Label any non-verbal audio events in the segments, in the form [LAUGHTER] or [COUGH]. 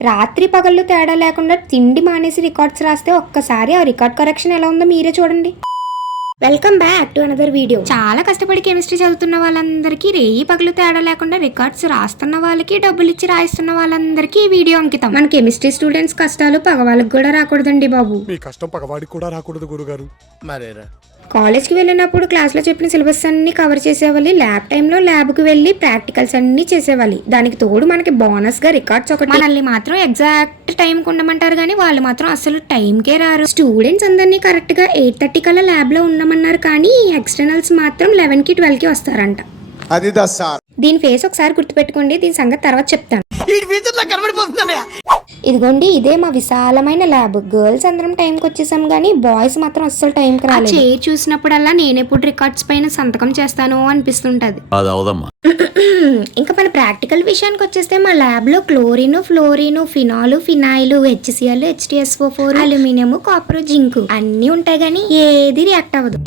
రాత్రి పగళ్ళు తేడా లేకుండా తిండి మానేసి రికార్డ్స్ రాస్తే ఒక్కసారి ఆ రికార్డ్ కరెక్షన్ ఎలా ఉందో మీరే చూడండి. Welcome back to another video. చాలా కష్టపడి కెమిస్ట్రీ చదువుతున్న వాళ్ళందరికీ రేయి పగలు తేడా లేకుండా రికార్డ్స్ రాస్తున్న వాళ్ళకి డబ్బులు ఇచ్చి రాయిస్తున్న వాళ్ళందరికీ ఈ వీడియో అంకితం. మన కెమిస్ట్రీ స్టూడెంట్స్ కష్టాలు పగ వాళ్ళకి కూడా రాకూడదండి బాబు. మీ కష్టం పగవాడికి కూడా రాకూడదు గురుగారు. మరేరా? కాలేజ్కి వెళ్ళినప్పుడు క్లాస్లో చెప్పిన సిలబస్ అన్ని కవర్ చేసేవాళ్ళు. ల్యాబ్ టైంలో ల్యాబ్కి వెళ్ళి ప్రాక్టికల్స్ అన్ని చేసేవాళ్ళు. దానికి తోడు మనకి బోనస్గా రికార్డ్స్ ఒకటి. మనల్ని మాత్రం ఎగ్జాక్ట్ టైం ఉండమంటారు కానీ వాళ్ళు మాత్రం అసలు టైంకే రారు. స్టూడెంట్స్ అందరినీ కరెక్ట్గా ఎయిట్ థర్టీ కల్లా ల్యాబ్లో ఉండమన్నారు కానీ ఎక్స్టర్నల్స్ మాత్రం లెవెన్కి ట్వెల్వ్కి వస్తారంట. అది సార్. దీని ఫేస్ ఒకసారి గుర్తుపెట్టుకోండి దీని సంగతి తర్వాత చెప్తాను. ఇదిగోండి ఇదే మా విశాలమైన ల్యాబ్. గర్ల్స్ అందరం టైంకి వచ్చేసాం కానీ బాయ్స్ మాత్రం అస్సలు టైంకి రాలేదు. చైర్ చూసినప్పుడల్లా నేను ఎప్పుడు రికార్డ్స్ పైన సంతకం చేస్తాను అనిపిస్తుంటది. [CLEARS THROAT] ఇంకా మన ప్రాక్టికల్ విషయానికి వచ్చేస్తే మా ల్యాబ్లో chlorine fluorine phenol phenyl HCl HTSO four aluminium copper zinc అన్ని ఉంటాయి కానీ ఏది రియాక్ట్ అవ్వదు.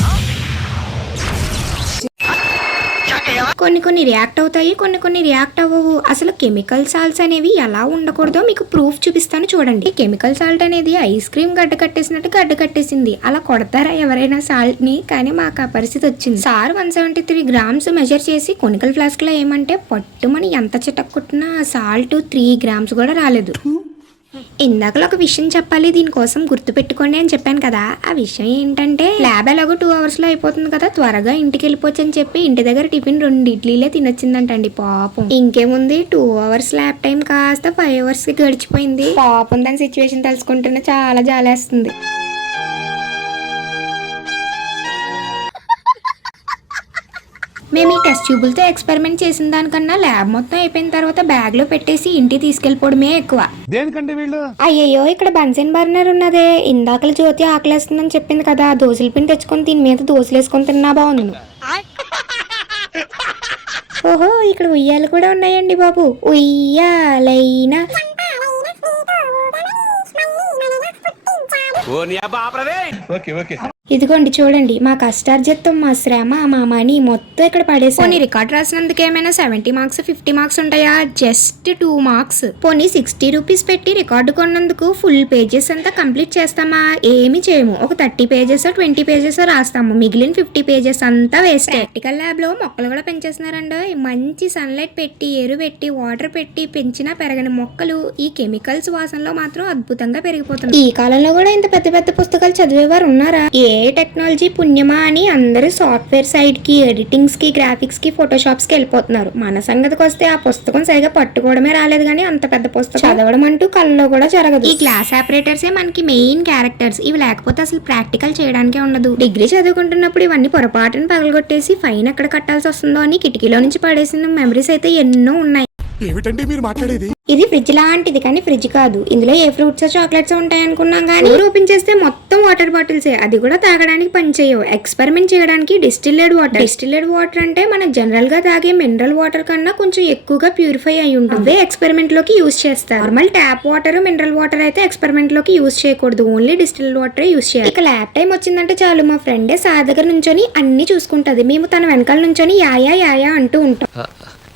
కొన్ని కొన్ని రియాక్ట్ అవుతాయి కొన్ని కొన్ని రియాక్ట్ అవ్వవు. అసలు కెమికల్ సాల్ట్స్ అనేవి ఎలా ఉండకూడదో మీకు ప్రూఫ్ చూపిస్తాను చూడండి. కెమికల్ సాల్ట్ అనేది ఐస్ క్రీమ్ గడ్డ కట్టేసినట్టు గడ్డ కట్టేసింది. అలా కొడతారా ఎవరైనా సాల్ట్ని? కానీ మాకు ఆ పరిస్థితి వచ్చింది. Sir one seventy three grams measure చేసి కొనికల్ ఫ్లాస్క్లో ఏమంటే పట్టుమని ఎంత చిటక్కుట్టినా సాల్ట్ త్రీ గ్రామ్స్ కూడా రాలేదు. ఇందాకలో ఒక విషయం చెప్పాలి దీనికోసం గుర్తు పెట్టుకోండి అని చెప్పాను కదా. ఆ విషయం ఏంటంటే ల్యాబ్ ఎలాగో టూ అవర్స్లో అయిపోతుంది కదా త్వరగా ఇంటికి వెళ్ళిపోవచ్చు అని చెప్పి ఇంటి దగ్గర టిఫిన్ రెండు ఇడ్లీలే తినొచ్చిందంటండి పాపం. ఇంకేముంది టూ అవర్స్ ల్యాబ్ టైం కాస్త ఫైవ్ అవర్స్కి గడిచిపోయింది. పాపం దాని సిచ్యువేషన్ తెలుసుకుంటేనే చాలా జాలేస్తుంది. మేము ఈ టెస్ట్ ట్యూబులతో ఎక్స్పెరిమెంట్ చేసిన దానికన్నా ల్యాబ్ మొత్తం అయిపోయిన తర్వాత బ్యాగ్లో పెట్టేసి ఇంటికి తీసుకెళ్ళిపోవడమే ఎక్కువ. దేనికంటే వీళ్ళు? అయ్యయ్యో ఇక్కడ బన్సెన్ బర్నర్ ఉన్నదే. ఇందాకల జ్యోతి ఆకలేస్తుందని చెప్పింది కదా. దోశల పిండి తెచ్చుకొని దీని మీద దోశలు వేసుకొని తిన్నా బాగుంది ఓహో ఇక్కడ ఉయ్యాలు కూడా ఉన్నాయండి బాబు. ఉయ్యాలైనా. ఇదిగోండి చూడండి మా కష్టార్జితం మా శ్రమ మా మనీ మొత్తం ఇక్కడ పడేసి పోనీ రికార్డ్ రాసినందుకు ఏమైనా సెవెంటీ మార్క్స్ ఫిఫ్టీ మార్క్స్ ఉంటాయా? జస్ట్ టూ మార్క్స్ పోనీ సిక్స్టీ రూపీస్ పెట్టి రికార్డు కొన్నందుకు ఫుల్ పేజెస్ అంతా కంప్లీట్ చేస్తామా? ఏమి చేయము. ఒక థర్టీ పేజెస్ ట్వంటీ పేజెస్ రాస్తాము. మిగిలిన ఫిఫ్టీ పేజెస్ అంతా వేస్ట్ ప్రాక్టికల్ ల్యాబ్లో మొక్కలు కూడా పెంచేస్తున్నారండి. మంచి సన్లైట్ పెట్టి ఎరు పెట్టి వాటర్ పెట్టి పెంచినా పెరగని మొక్కలు ఈ కెమికల్స్ వాసనలో మాత్రం అద్భుతంగా పెరిగిపోతున్నాయి. ఈ కాలంలో కూడా ఇంత పెద్ద పెద్ద పుస్తకాలు చదివేవారు ఉన్నారా? ఏ టెక్నాలజీ పుణ్యమా అని అందరూ సాఫ్ట్వేర్ సైడ్కి ఎడిటింగ్స్కి గ్రాఫిక్స్కి ఫోటోషాప్స్కి వెళ్ళిపోతున్నారు. మన సంగతికి వస్తే ఆ పుస్తకం సరిగా పట్టుకోవడమే రాలేదు కానీ అంత పెద్ద పుస్తకం చదవడం అంటూ కళ్ళలో కూడా జరగదు. ఈ క్లాస్ ఆపరేటర్సే మనకి మెయిన్ క్యారెక్టర్స్. ఇవి లేకపోతే అసలు ప్రాక్టికల్ చేయడానికే ఉండదు. డిగ్రీ చదువుకుంటున్నప్పుడు ఇవన్నీ పొరపాటున పగలగొట్టేసి ఫైన్ ఎక్కడ కట్టాల్సి వస్తుందో అని కిటికీలో నుంచి పడేసిన మెమరీస్ అయితే ఎన్నో ఉన్నాయి. ఏమిటండి మీరు మాట్లాడేది? ఇది ఫ్రిడ్జ్ లాంటిది కానీ ఫ్రిడ్జ్ కాదు. ఇందులో ఏ ఫ్రూట్స్ చాక్లెట్స్ ఉంటాయి అనుకున్నాం కానీ ఓపెన్ చేస్తే మొత్తం వాటర్ బాటిల్సే అది కూడా తాగడానికి పనిచేయవు ఎక్స్పెరిమెంట్ చేయడానికి డిస్టిల్లేడ్ వాటర్ డిస్టిల్లేడ్ వాటర్ అంటే మనం జనరల్గా తాగే మినరల్ వాటర్ కన్నా కొంచెం ఎక్కువగా ప్యూరిఫై అయి ఉంటుంది. ఎక్స్పెరిమెంట్లోకి యూస్ చేస్తారు. Normal tap water mineral water అయితే ఎక్స్పెరిమెంట్లోకి యూస్ చేయకూడదు. ఓన్లీ డిస్టిల్ వాటర్ యూస్ చేయాలి. ఇక ల్యాబ్ టైం వచ్చిందంటే చాలు. మా ఫ్రెండే సార్ దగ్గర నుంచొని అన్ని చూసుకుంటది. మేము తన వెనకాల నుంచొని యాయా యాయా అంటూ ఉంటాం.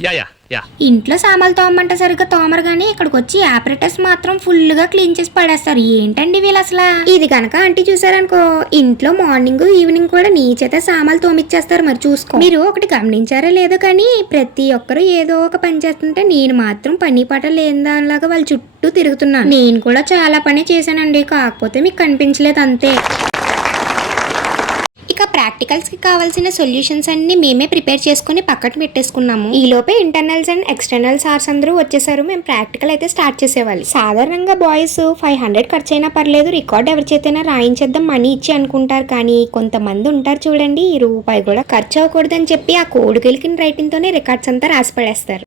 యా యా యా ఇంట్లో సామాన్లు తోమంటే సరిగ్గా తోమరు కానీ ఇక్కడికి వచ్చి ఆపరేటర్స్ మాత్రం ఫుల్గా క్లీన్ చేసి పడేస్తారు. ఏంటండి వీళ్ళు అసలు? ఇది కనుక ఆంటీ చూసారనుకో ఇంట్లో మార్నింగ్ ఈవినింగ్ కూడా నీ చేత సామాన్లు తోమిచ్చేస్తారు. మరి చూసుకో. మీరు ఒకటి గమనించారో లేదో కానీ ప్రతి ఒక్కరు ఏదో ఒక పని చేస్తుంటే నేను మాత్రం పని పాట లేని దానిలాగా వాళ్ళ చుట్టూ తిరుగుతున్నాను. నేను కూడా చాలా పని చేశానండి. కాకపోతే మీకు కనిపించలేదు అంతే. ప్రాక్టికల్స్కి కావాల్సిన సొల్యూషన్స్ అన్ని మేమే ప్రిపేర్ చేసుకుని పక్కన పెట్టేసుకున్నాము. ఈ లోపే ఇంటర్నల్స్ అండ్ ఎక్స్టర్నల్ సార్స్ అందరూ వచ్చేసారు. మేము ప్రాక్టికల్ అయితే స్టార్ట్ చేసేవాళ్ళు. సాధారణంగా బాయ్స్ ఫైవ్ హండ్రెడ్ ఖర్చు అయినా పర్లేదు. రికార్డ్ ఎవరి చేతైనా రాయించేద్దాం మనీ ఇచ్చి అనుకుంటారు. కానీ కొంతమంది ఉంటారు చూడండి ఈ రూపాయి కూడా ఖర్చు అవ్వకూడదని చెప్పి ఆ కోడుకెలికిన రైటింగ్తోనే రికార్డ్స్ అంతా రాసి పడేస్తారు.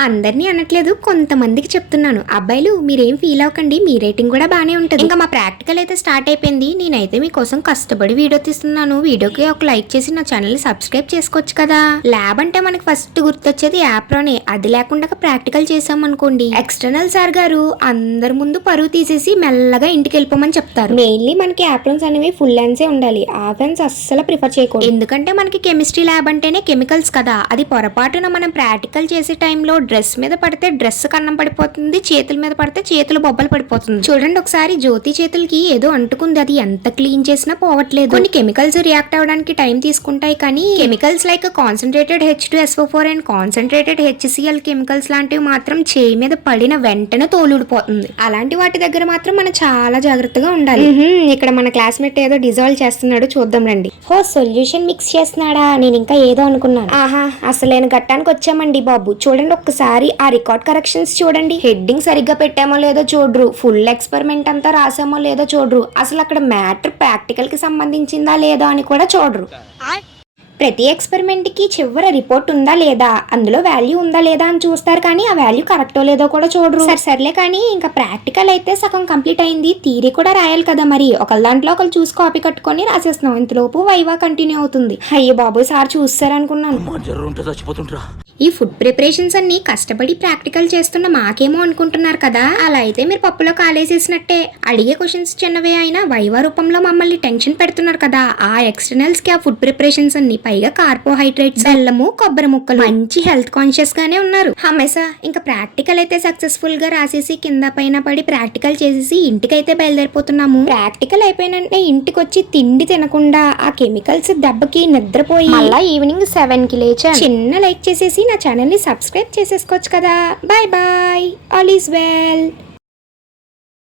అందరినీ అనట్లేదు కొంతమందికి చెప్తున్నాను. అబ్బాయిలు మీరేం ఫీల్ అవ్వకండి మీ రేటింగ్ కూడా బాగానే ఉంటుంది. ఇంకా మా ప్రాక్టికల్ అయితే స్టార్ట్ అయిపోయింది. నేనైతే మీకోసం కష్టపడి వీడియో తీస్తున్నాను. వీడియోకి ఒక లైక్ చేసి నా ఛానల్ సబ్స్క్రైబ్ చేసుకోవచ్చు కదా. ల్యాబ్ అంటే మనకి ఫస్ట్ గుర్తొచ్చేది యాప్లోనే అది లేకుండా ప్రాక్టికల్ చేసాం అనుకోండి. ఎక్స్టర్నల్ సార్ గారు అందరి ముందు పరువు తీసేసి మెల్లగా ఇంటికి వెళ్ళిపోమని చెప్తారు. మెయిన్లీ మనకి యాప్లోన్స్ అనేవి ఫుల్ లెన్సే ఉండాలి. ఆ అస్సలు ప్రిఫర్ చేయకూడదు. ఎందుకంటే మనకి కెమిస్ట్రీ ల్యాబ్ అంటేనే కెమికల్స్ కదా. అది పొరపాటున మనం ప్రాక్టికల్ చేసే టైంలో డ్రెస్ మీద పడితే డ్రెస్ కన్నం పడిపోతుంది చేతుల మీద పడితే చేతులు బొబ్బలు పడిపోతుంది. చూడండి ఒకసారి జ్యోతి చేతులకి ఏదో అంటుకుంది అది ఎంత క్లీన్ చేసినా పోవట్లేదు. కొన్ని కెమికల్స్ రియాక్ట్ అవ్వడానికి టైం తీసుకుంటాయి కానీ chemicals like concentrated H two SO four and concentrated HCl chemicals లాంటివి మాత్రం చేయి మీద పడిన వెంటనే తోలుడిపోతుంది. అలాంటి వాటి దగ్గర మాత్రం మనం చాలా జాగ్రత్తగా ఉండాలి. ఇక్కడ మన క్లాస్మేట్ ఏదో డిజాల్వ్ చేస్తున్నాడు చూద్దాం రండి. హో సొల్యూషన్ మిక్స్ చేస్తున్నాడా? నేను ఇంకా ఏదో అనుకున్నాను. ఆహా అసలు నేను గట్టానికి వచ్చామండి బాబు. చూడండి ఒక్కసారి. ఆ రికార్డ్ కరెక్షన్స్ చూడండి. హెడ్డింగ్ సరిగ్గా పెట్టామో లేదో చూడరు. ఫుల్ ఎక్స్పెరిమెంట్ అంతా రాసామో లేదో చూడరు. అసలు అక్కడ మ్యాటర్ ప్రాక్టికల్కి సంబంధించిందా లేదా అని కూడా చూడరు. ప్రతి ఎక్స్పెరిమెంట్కి చివర రిపోర్ట్ ఉందా లేదా? అందులో వాల్యూ ఉందా లేదా అని చూస్తారు కానీ ఆ వాల్యూ కరెక్టో లేదో కూడా చూడరు. సరే సర్లే కానీ ఇంకా ప్రాక్టికల్ అయితే సగం కంప్లీట్ అయింది. థీరీ కూడా రాయాలి కదా మరి. ఒకళ్ళ దాంట్లో ఒకళ్ళు చూసి కాపీ కట్టుకొని రాసేస్తున్నాం. ఇంతలోపు వైవా కంటిన్యూ అవుతుంది. అయ్యో బాబు సార్ చూస్తారనుకున్నాను. ఈ ఫుడ్ ప్రిపరేషన్స్ అన్ని కష్టపడి ప్రాక్టికల్ చేస్తున్న మాకేమో అనుకుంటున్నారు కదా. అలా అయితే మీరు పప్పులో కాలేసేసినట్టే. అడిగే క్వశ్చన్స్ చిన్నవే అయినా వైవా రూపంలో మమ్మల్ని టెన్షన్ పెడుతున్నారు కదా. ఆ ఎక్స్టర్నల్స్కి ఆ ఫుడ్ ప్రిపరేషన్స్ అన్ని పైగా కార్బోహైడ్రేట్స్ బెల్లము కొబ్బరి ముక్కలు. మంచి హెల్త్ కాన్షియస్ గానే ఉన్నారు. హమేసా ఇంకా ప్రాక్టికల్ అయితే సక్సెస్ఫుల్గా రాసేసి కింద పైన పడి ప్రాక్టికల్ చేసేసి ఇంటికైతే బయలుదేరిపోతున్నాము. ప్రాక్టికల్ అయిపోయిన వెంటనే ఇంటికి వచ్చి తిండి తినకుండా ఆ కెమికల్స్ దెబ్బకి నిద్రపోయి మళ్ళా ఈవినింగ్ సెవెన్కి లేచా చిన్న లైక్ చేసేసి నా ఛానల్ని సబ్స్క్రైబ్ చేసేసుకోవచ్చు కదా. Bye bye. All is well.